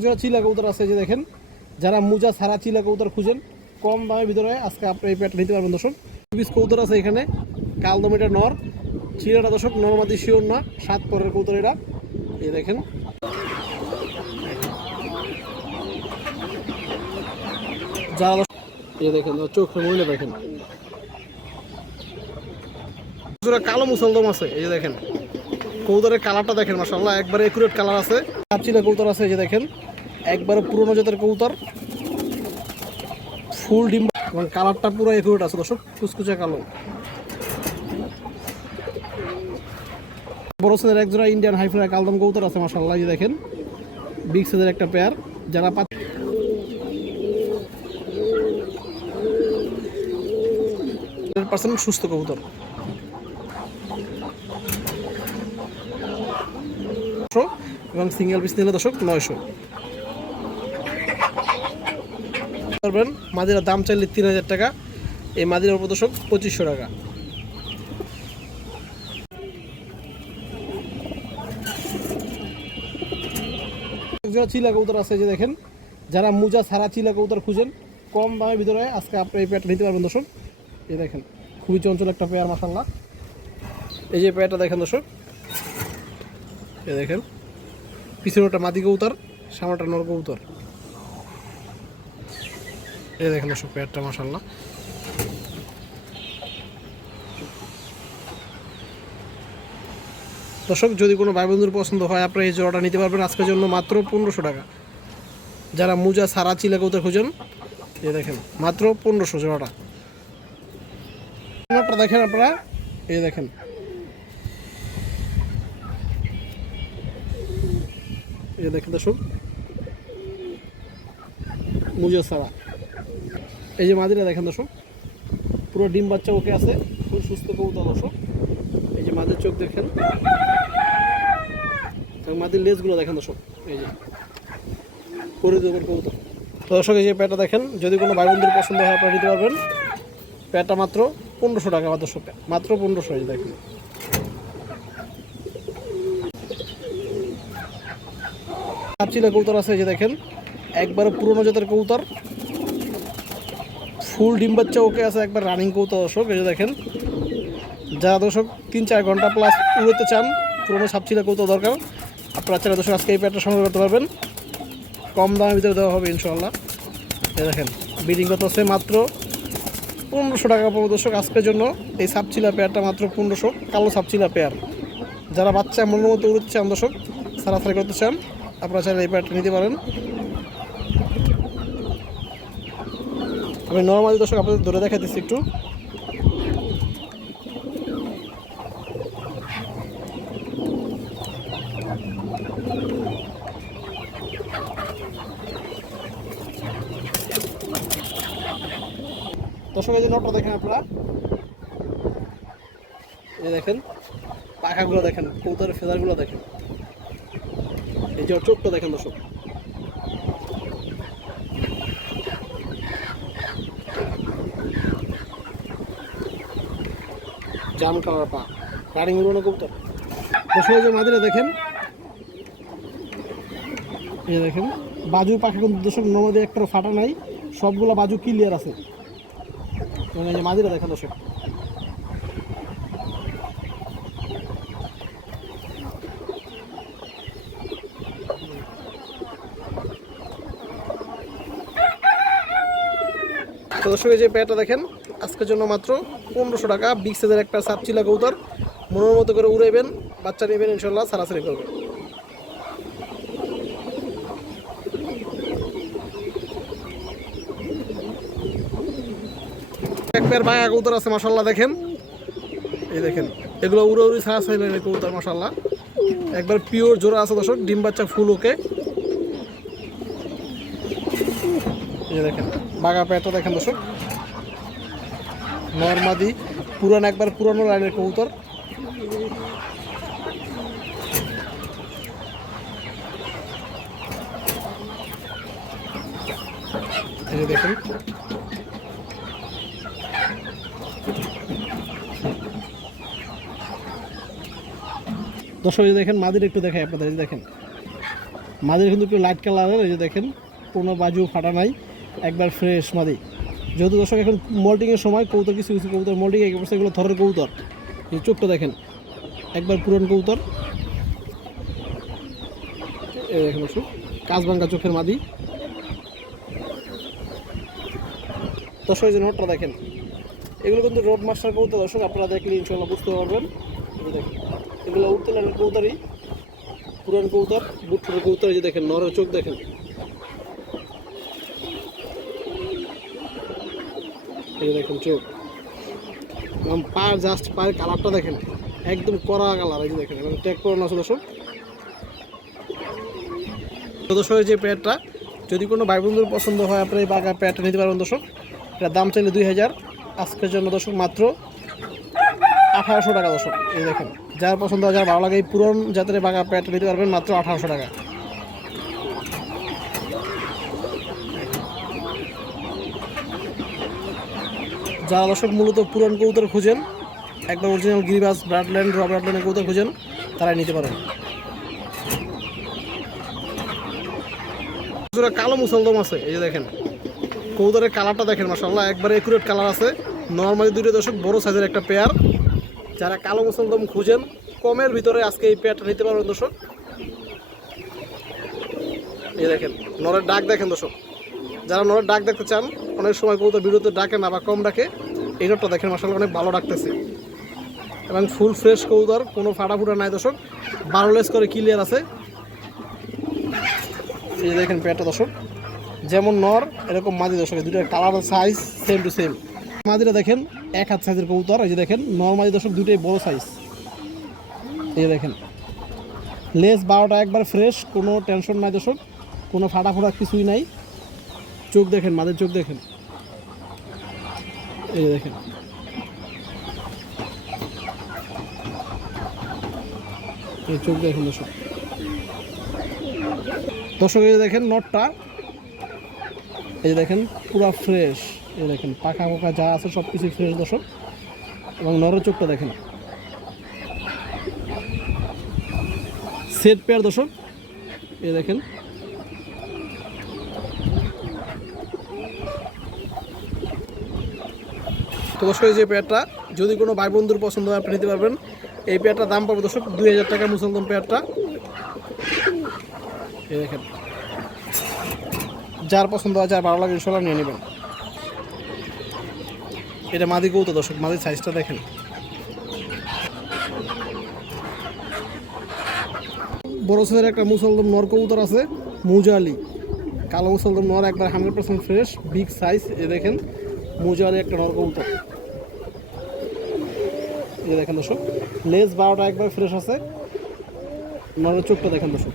একজোড়া চিলা কবুতর আছে, যে দেখেন যারা মুজা ছাড়া চিলা কবুতর খুঁজেন কম দামের ভিতরে আজকে আপনি এই পেয়ারটা নিতে পারবেন দর্শক। পিস কবুতর আছে এখানে, কালদম এটা নর, চিলাটা দর্শক নর্মাদি শিওর না, 7 পরের কবুতর এটা। এই দেখেন যারা এই দেখেন চোখ মহিলা দেখেন, কালো মুসলদম আছে। এই যে দেখেন কবুতরের কালারটা দেখেন মাশাআল্লাহ একবারে একুরেট কালার আছে। চিলা কবুতর আছে, এই যে দেখেন একবারে পুরনো জাতের কবুতর, ফুল ডিম এবং কালারটা পুরো একুরেট আছে দর্শক, কুচকুচে কালো। বড় সাইজের একজোড়া ইন্ডিয়ান হাইফ্লাই কালদম কবুতর আছে মাশাআল্লাহ, এই যে দেখেন বিগ সাইজের একটা পেয়ার। যারা 100% সুস্থ কবুতর এবং সিঙ্গেল পিস নিলে দর্শক 900 পারবেন। মাদিরার দাম চাইলে 3000 টাকা, এই মাদিরার উপর দর্শক 2500 টাকা। চিলা কবুতর আছে, যে দেখেন যারা মুজা ছাড়া চিলা কবুতর খুঁজেন কম দামের ভিতরে আজকে আপনি এই পেয়ারটা নিতে পারবেন দর্শক। এই দেখেন খুবই চঞ্চল একটা পেয়ার মাশাআল্লাহ। এই যে পেয়ারটা দেখেন দর্শক, এই দেখেন পিছনে একটা মাদি কবুতর, সামনেটা নর কবুতর। এই দেখেন দর্শক পেয়ারটা মাশাআল্লাহ। দর্শক যদি কোনো ভাই বন্ধুর পছন্দ হয় আপনারা এই জোড়াটা নিতে পারবেন আজকের জন্য মাত্র 1500 টাকা। যারা মুজা সারা চিলা কবুতর খুঁজেন এই দেখেন মাত্র 1500 জোড়াটা। দেখেন আপনারা, এই দেখেন এই দেখেন দর্শক মুজা সারা। এই যে মাদিরা দেখেন দর্শক পুরো ডিম বাচ্চা ওকে আছে, খুব সুস্থ কবুতর দর্শক। এই যে মাদির চোখ দেখেন, মাদির লেজগুলো দেখেন দর্শক, এই যে পরিদমের কবুতর। তো দর্শক এই যে প্যাটটা দেখেন, যদি কোনো ভাই বন্ধুর পছন্দ হয় আপনারা নিতে পারবেন। প্যাটটা মাত্র 1500 টাকা দর্শক, মাত্র 1500। এই দেখেন চিলা কবুতর আছে, যে দেখেন একবারে পুরনো জাতের কবুতর, ফুল ডিম বাচ্চা ওকে আছে, একবার রানিং কবুতর দর্শক। এই যে দেখেন যারা দর্শক 3-4 ঘন্টা প্লাস উড়তে চান, পুরনো সাপচিলা কবুতর দরকার, আপনারা চাইলে দর্শক আজকে এই প্যাটটা সংগ্রহ করতে পারবেন, কম দামের ভিতরে দেওয়া হবে ইনশাআল্লাহ। এই দেখেন বিডিং কত আছে, মাত্র 1500 টাকা পাবো দর্শক আজকের জন্য। এই সাপচিলা পেয়ারটা মাত্র 1500, কালো সাপচিলা পেয়ার। যারা বাচ্চা মনের মতো উড়তে চান দর্শক, সারাসারি করতে চান, আপনারা চাইলে এই পেয়ারটা নিতে পারেন। আমি নর্মালি দর্শক আপনাদের ধরে দেখাতেছি একটু। দর্শক এই যে নটটা দেখেন আপনারা, এই দেখেন পাখাগুলো দেখেন, কবুতরের ফেদারগুলো দেখেন, এই যে চোখটা দেখেন দর্শক। জাম কালার পা, রানিং উড়ানো কবুতর। দর্শক এই যে মাদিরা দেখেন, এই দেখেন বাজু পাখা কিন্তু দর্শক নর্মালি একটা ফাটা নাই, সবগুলো বাজু ক্লিয়ার আছে। এই যে মাদিরা দেখেন দর্শক, তো দর্শক এই যে পেয়ারটা দেখেন আজকের জন্য মাত্র 1500 টাকা। বিগ সাইজের একটা সাপচিলা কবুতর, মনের মতো করে উড়াইবেন, বাচ্চা নেবেন ইনশাল্লাহ, সারাসারি করবেন। এক পেয়ার বাঘা কবুতর আছে মাশাআল্লাহ, দেখেন এই দেখেন এগুলো উড়ে উড়ি সারাসারি কবুতর মাশাআল্লাহ, একবার পিওর জোড়া আছে দর্শক, ডিম বাচ্চা ফুল ওকে। এই দেখেন বাঘা পেয়ারটা দেখেন দর্শক, নরমাদি পুরান, একবার পুরানো লাইনের কবুতর। এই যে দেখুন দর্শক, দেখেন মাদির একটু দেখাই আপনাদের, দেখেন মাদির কিন্তু একটু লাইট কালারের, এই যে দেখেন কোনো বাজু ফাটা নাই, একবার ফ্রেশ মাদি। যেহেতু দর্শক এখন মোল্টিংয়ের সময় কবুতর কিছু কিছু কবুতর মোল্টিং একে পড়ছে, এগুলো থরের কবুতর। এই চোখটা দেখেন একবার পুরান কবুতর, এই দেখেন দর্শক কাঁচবাঙ্গা চোখের মাদি। দর্শক এই যে নোটটা দেখেন, এগুলো কিন্তু রোড মাস্টার কবুতর দর্শক, আপনারা দেখলে ইনশাল্লাহ বুঝতে পারবেন। দেখেন এগুলো উঠতে লাইনের কবুতরই, পুরান কবুতর, বুটফুটের কবুতর। এই যে দেখেন নরের চোখ দেখেন, এই যে দেখেন চোখ এবং পায়ের জাস্ট পায়ের কালারটা দেখেন একদম কড়া কালার। এই যে দেখেন এবং ট্যাগ করানো আছে দর্শক। দর্শক যে প্যাডটা যদি কোনো ভাই বন্ধুর পছন্দ হয়, আপনার এই বাঘা প্যাডটা নিতে পারবেন দর্শক। এটার দাম চাইলে 2000, আজকের জন্য দর্শক মাত্র 1800 টাকা দর্শক। এই দেখেন যার পছন্দ হয়, যার ভালো লাগে এই পুরন জাতের বাঘা প্যাডটা নিতে পারবেন মাত্র 1800 টাকা। যারা দর্শক মূলত পুরান কবুতর খুঁজেন, একদম অরিজিনাল গিরিবাস ব্রাডল্যান্ড র ব্রাডল্যান্ডের কবুতর খুঁজেন, তারাই নিতে পারেন। কালো মুসলদম আছে, এই যে দেখেন কবুতরের কালারটা দেখেন মাশাআল্লাহ একবারে একুরেট কালার আছে। নর্মালি দুটো দর্শক বড় সাইজের একটা পেয়ার। যারা কালো মুসলদম খুঁজেন কমের ভিতরে আজকে এই পেয়ারটা নিতে পারবেন দর্শক। এই দেখেন নরের ডাক দেখেন দর্শক, যারা নরের ডাক দেখতে চান, অনেক সময় কবুতর ভিডিওতে ডাকে না বা কম ডাকে, এই নটটা দেখেন মাশাআল্লাহ অনেক ভালো ডাকতেছে এবং ফুল ফ্রেশ কবুতর, কোনো ফাটা ফুটা নাই দর্শক, 12 লেস করে ক্লিয়ার আছে। এই দেখেন পেয়ারটা দর্শক, যেমন নর এরকম মাদি দর্শক, দুইটার colour size same to same. মাদিটা দেখেন 1 হাত সাইজের কবুতর, এই যে দেখেন নর মাদি দর্শক দুইটাই বড় সাইজ। এই দেখেন লেস 12টা একবার ফ্রেশ, কোনো টেনশন নাই দর্শক, কোনো ফাটা ফোটা কিছুই নাই। চোখ দেখেন মাদির চোখ দেখেন, এই যে দেখেন এই চোখ দেখেন দর্শক। দর্শক এই যে দেখেন নটটা, এই যে দেখেন পুরো ফ্রেশ, এই দেখেন পাখা পাখা যা আছে সব কিছু ফ্রেশ দর্শক। এবং নরের চোখটা দেখেন সেট পেয়ার দর্শক, এই দেখেন তো দর্শক এই যে পেয়ারটা যদি কোনো ভাই বন্ধুর পছন্দ হয় আপনি নিতে পারবেন। এই পেয়ারটার দাম পাবে দর্শক 2000 টাকা মুসলদম পেয়ারটা। এই দেখেন যার পছন্দ হয়, যার ভালো লাগে ইনশাআল্লাহ নিয়ে নেবেন। এটা মাদি কবুতর দর্শক, মাদির সাইজটা দেখেন। বড় সাইজের একটা মুসলদম নর কবুতর আছে মুজালি, কালো মুসলদম নর একবার 100% ফ্রেশ বিগ সাইজ। এ দেখেন মুজালি একটা নর কবুতর, এই দেখেন দর্শক লেজ 12টা একবার ফ্রেশ আছে। নরের চোখটা দেখেন দর্শক,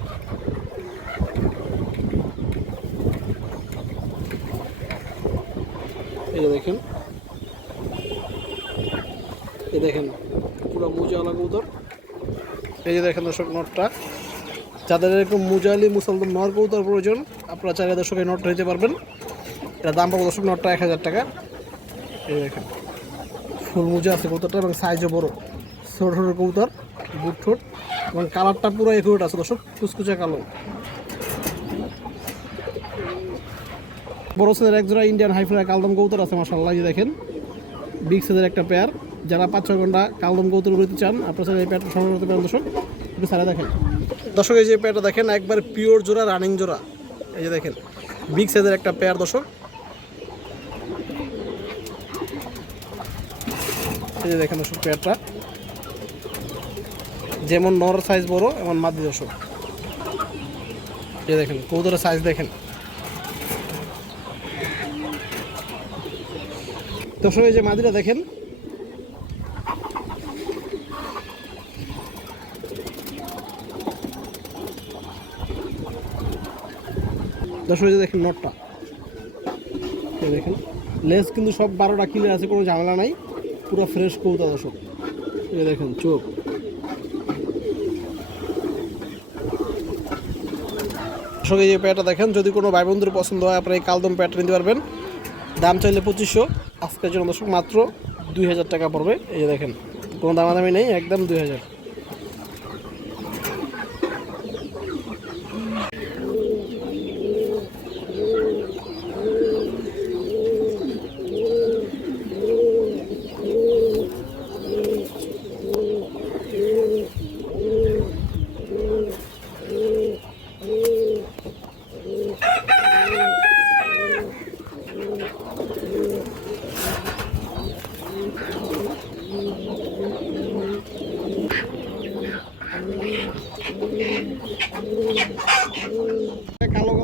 এই যে দেখেন, এই দেখেন পুরো মুজাওয়ালা কবুতর। এই যে দেখেন দর্শক নটটা, যাদের এরকম মুজালি মুসলদম নর কবুতর প্রয়োজন আপনারা চাইলে দর্শক এই নটটা নিতে পারবেন। এটা দাম পাবো দর্শক নটটা 1000 টাকা। এই দেখেন ফুল মুজা আছে কবুতরটা এবং সাইজও বড়, ছোট ছোট কবুতর, বুট ঠোঁট এবং কালারটা পুরো একুরেট আছে দর্শক, কুচকুচা কালো। বড় সাইজের একজোড়া ইন্ডিয়ান হাইফ্লাই কালদম কবুতর আছে মাশাআল্লাহ। এই দেখেন বিগ সাইজের একটা পেয়ার। যারা 5-6 ঘন্টা কালদম কবুতর উড়তে চান আপনারা এই পেয়ারটা সংগ্রহ করতে পারেন দর্শক। একটু সারা দেখেন দর্শক, এই যে পেয়ারটা দেখেন একবার পিওর জোড়া, রানিং জোড়া। এই যে দেখেন বিগ সাইজের একটা পেয়ার দর্শক। এই যে দেখেন দর্শক পেয়ারটা যেমন নর সাইজ বড় এমন মাদি দর্শক। এই দেখেন কবুতরের সাইজ দেখেন দর্শক। এই যে মাদিটা দেখেন, দর্শক এই যে দেখেন নটটা, এই দেখেন লেস কিন্তু সব 12টা ক্লিয়ার আছে, কোনো ঝামেলা নাই, পুরো ফ্রেশ কবুতর দর্শক। এই দেখেন চোখ, দর্শক এই যে পেয়ারটা দেখেন যদি কোনো ভাই বন্ধুর পছন্দ হয় আপনারা এই কালদম পেয়ারটা নিতে পারবেন। দাম চাইলে 2500, আজকের জন্য দর্শক মাত্র 2000 টাকা পড়বে। এই যে দেখেন কোনো দামাদামি নেই, একদম 2000।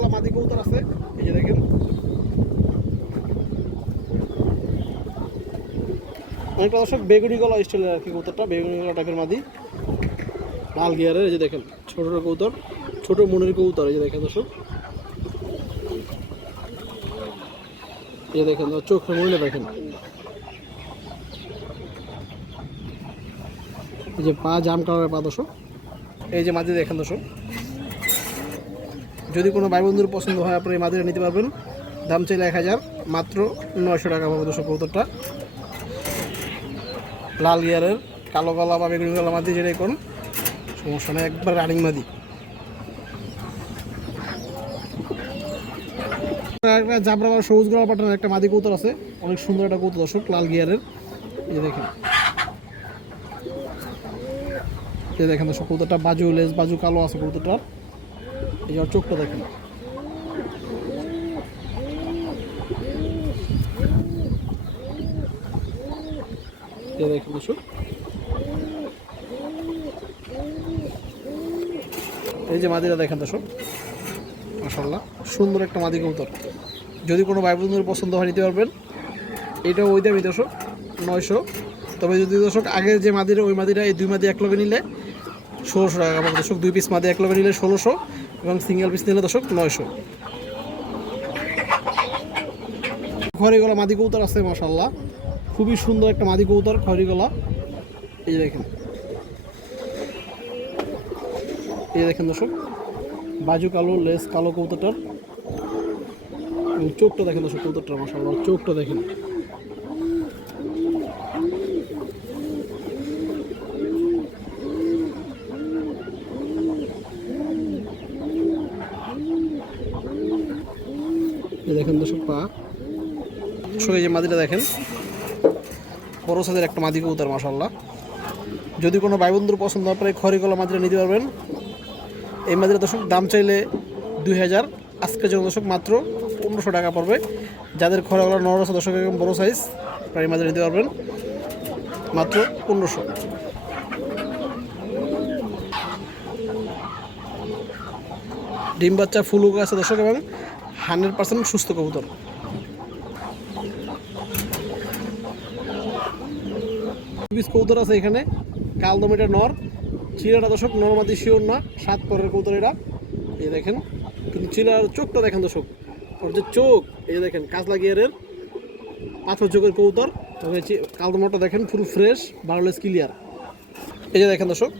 গলা মাদি কবুতর আছে, এই যে দেখেন অনেকটা দর্শক বেগুনি গলা স্টাইলের আর কি কবুতরটা, বেগুনি গলা টাইপের মাদি, লাল গিয়ারের। এই যে দেখেন ছোট কবুতর, ছোট মনের কবুতর। এই যে দেখেন দর্শক, এই যে দেখেন চোখ মনে দেখেন, এই যে পা জাম কালারের পা দর্শক। এই যে মাদি দেখেন দর্শক, যদি কোনো ভাই বন্ধুর পছন্দ হয় আপনি এই মাদিটা নিতে পারবেন। দাম চাইলে 1000, মাত্র 900 টাকা পাবো দর্শক কবুতরটা। লাল গিয়ারের কালো গলা বা বেগুনি গলা মাদি, যেটাই কোন সমস্যা নেই, একবার রানিং মাদি। একটা জাবরা বা সবুজ গলা পাঠানোর একটা মাদি কবুতর আছে, অনেক সুন্দর একটা কবুতর দর্শক, লাল গিয়ারের। এই যে দেখেন, এই দেখেন দর্শক কবুতরটা বাজু লেজ বাজু কালো আছে কবুতরটা। এই যে চোখটা দেখেন, এই দেখেন দর্শক। এই যে মাদিটা দেখেন দর্শক, মাশাআল্লাহ সুন্দর একটা মাদি কবুতর। যদি কোনো ভাই বন্ধুর পছন্দ হয় নিতে পারবেন। এটা ওই দামই দর্শক 900। তবে যদি দর্শক আগের যে মাদিটা, ওই মাদিটা এই দুই মাদি এক লগে নিলে 1600 টাকা পাবেন দর্শক। 2 পিস মাদি এক লগে নিলে 1600 এবং সিঙ্গেল পিস নিলে দর্শক 900। খড়ি গলা মাদি কবুতর আছে মাশাআল্লাহ, খুবই সুন্দর একটা মাদি কবুতর খড়ি গলা। এই যে দেখেন, এই দেখেন দর্শক বাজু কালো লেস কালো কবুতরটার, চোখটা দেখেন দর্শক কবুতরটা মাশাআল্লাহ, চোখটা দেখেন। দেখেন দর্শক পা। এই যে মাদিটা দেখেন, বড় সাইজের একটা মাদি কবুতর মাশাআল্লাহ। যদি কোনো ভাই বন্ধুর পছন্দ আপনার খড়ি গলা মাদিটা নিতে পারবেন। এই মাদিটা দর্শক দাম চাইলে 2000, আজকের জন্য দর্শক মাত্র 1500 টাকা পড়বে। যাদের খড়ি গলা নর আছে দর্শক এরকম বড় সাইজ, আপনার এই মাদিটা নিতে পারবেন মাত্র 1500। ডিম বাচ্চা ফুলুক আছে দর্শক এবং 100% সুস্থ কবুতর। পিস কবুতর আছে এখানে, কালদমিটা নর, চিরাটা দর্শক নরমাদি শিওর না, 7 পরের কবুতর এটা। এই দেখেন, কিন্তু চিরার চোখটা দেখেন দর্শক, ওর যে চোখ, এই দেখেন কাজলা গিয়ারের পাথর চোখের কবুতর। তবে কালদমটা দেখেন পুরো ফ্রেশ, বারোলেস ক্লিয়ার। এই যে দেখেন দর্শক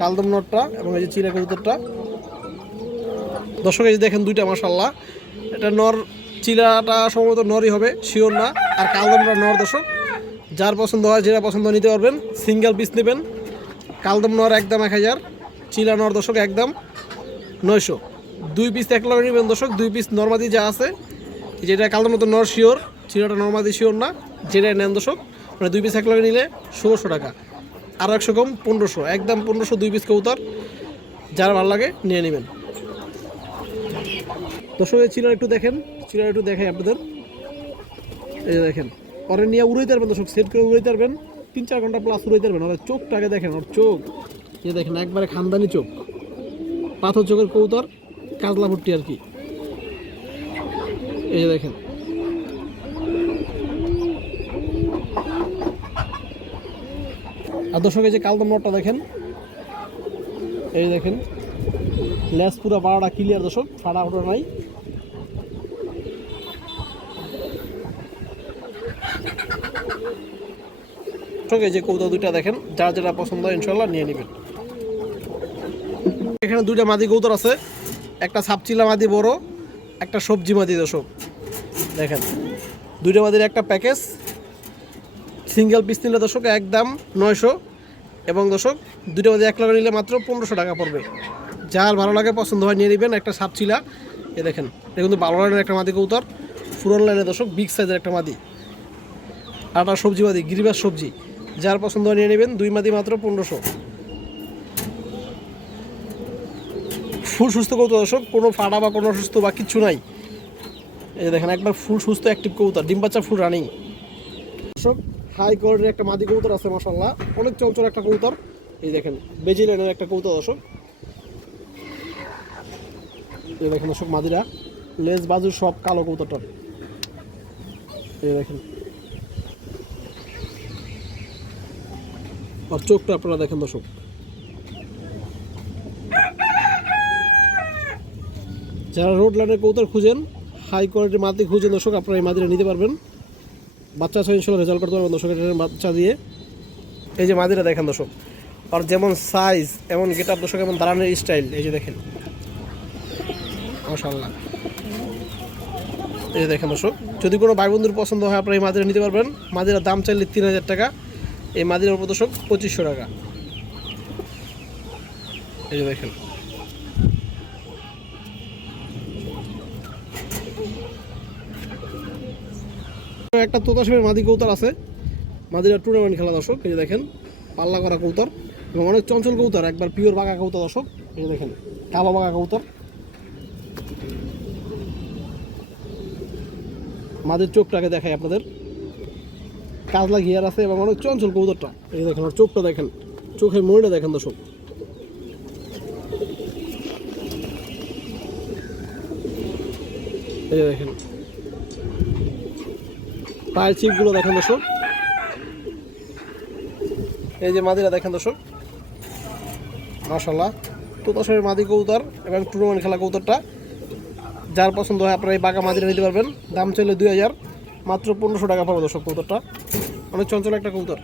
কালদম নটটা এবং এই যে চিরা কবুতরটা দর্শক। এই যে দেখেন দুইটা মাশাআল্লাহ, এটা নর, চিরাটা সম্ভবত নরই হবে শিওর না, আর কালদমটা নর দর্শক। যার পছন্দ হয়, যেটা পছন্দ নিতে পারবেন, সিঙ্গেল পিস নেবেন। কালদম নর একদম 1000, চিলা নর দর্শক একদম 900। 2 পিস এক লগে নেবেন দর্শক, 2 পিস নর্মাদি যা আছে, যেটা কালদম মতো নর শিওর, চিলাটা নর্মাদি শিওর না, যেটা নেন দর্শক মানে 2 পিস এক লগে নিলে 1600 টাকা, আরও 100 কম 1500, একদম 1500 2 পিস কবুতর। যার ভালো লাগে নিয়ে নেবেন দর্শক। এই চিলার একটু দেখেন, চিলার একটু দেখাই আপনাদের। এই যে দেখেন, পরে নিয়ে উড়াইতে পারবেন দর্শক, সেট করে উড়াইতে পারবেন, 3-4 ঘন্টা প্লাস উড়াইতে পারবেন। ওর চোখটাকে দেখেন, ওর চোখ এই দেখেন একবারে খানদানি চোখ, পাথর চোখের কবুতর, কাজলা ভুট্টি আর কি। এই যে দেখেন, আর দর্শক এই যে কালদম নটটা দেখেন, এই দেখেন লেস পুরো 12টা ক্লিয়ার দর্শক, ফাটা ফোটা নাই। এই যে কবুতর দুইটা দেখেন, যার যেটা পছন্দ হয় ইনশাল্লাহ নিয়ে নেবেন। এখানে দুইটা মাদি কবুতর আছে, একটা সাপচিলা মাদি বড়, একটা সবজি মাদি দর্শক। দেখেন দুইটা মাদির একটা প্যাকেজ, সিঙ্গেল পিস নিলে দর্শক একদম 900 এবং দর্শক দুইটা মাদি এক লগে নিলে মাত্র 1500 টাকা পড়বে। যার ভালো লাগে পছন্দ হয় নিয়ে নেবেন। একটা সাপচিলা, এ দেখেন এটা কিন্তু ভালো লাইনের একটা মাদি কবুতর, ফুরন লাইনের দর্শক, বিগ সাইজের একটা মাদি। আর একটা সবজি মাদি, গিরিবাস সবজি, যার পছন্দ হয় নিয়ে নেবেন। 2 মাদি মাত্র 1500। ফুল সুস্থ কবুতর দর্শক, কোনো ফাটা বা কোনো অসুস্থ বা কিচ্ছু নাই। এই দেখেন একবার ফুল সুস্থ অ্যাক্টিভ কবুতর, ডিম বাচ্চা ফুল রানিং দর্শক। হাই কোয়ালিটির একটা মাদি কবুতর আছে মাশাআল্লাহ, অনেক চঞ্চল একটা কবুতর। এই দেখেন বেজি লাইনের একটা কবুতর দর্শক। এই দেখেন দর্শক মাদিরা, লেজ বাজু সব কালো কবুতরটার। এই দেখেন আর চোখটা আপনারা দেখেন দর্শক। যারা রোড লাইনের কবুতর খুঁজেন, হাই কোয়ালিটির মাদি খুঁজেন দর্শক, আপনারা এই মাদিরা নিতে পারবেন। বাচ্চা আছে ইনশাল্লাহ রেজাল্ট করতে পারবেন দর্শক এটার বাচ্চা দিয়ে। এই যে মাদিরা দেখেন দর্শক, আর যেমন সাইজ এমন গেট আপ দর্শক, এমন দাঁড়ানোর স্টাইল, এই যে দেখেন মাশাআল্লাহ। এই যে দেখেন দর্শক, যদি কোনো ভাই বন্ধুর পছন্দ হয় আপনারা এই মাদিরা নিতে পারবেন। মাদিরার দাম চাইলে 3000 টাকা, এই মাদিরার উপর দর্শক 2500 টাকা। এই যে দেখেন একটা তোতাশমের মাদি কবুতর আছে, মাদিরা টুর্নামেন্ট খেলা দর্শক। এই যে দেখেন পাল্লা করা কবুতর এবং অনেক চঞ্চল কবুতর, একবার পিওর বাঘা কবুতর দর্শক। এই যে দেখেন কালো বাঘা কবুতর, মাদির চোখটাকে দেখাই আপনাদের, কাজলা ঘিয়ার আছে এবং অনেক চঞ্চল কবুতরটা। এই দেখেন আর চোখটা দেখেন, চোখের মইটা দেখেন দর্শক। এই যে দেখেন পায়ের চিপগুলো দেখেন দর্শক। এই যে মাদিরা দেখেন দর্শক মাশাআল্লাহ, তোতাশমের মাদি কবুতর এবং টুর্নামেন্ট খেলা কবুতরটা। যার পছন্দ হয় আপনারা এই বাঘা মাদিরা নিতে পারবেন। দাম চাইলে 2000, মাত্র 1500 টাকা পাবো দর্শক কবুতরটা। অনেক চঞ্চল একটা কবুতর।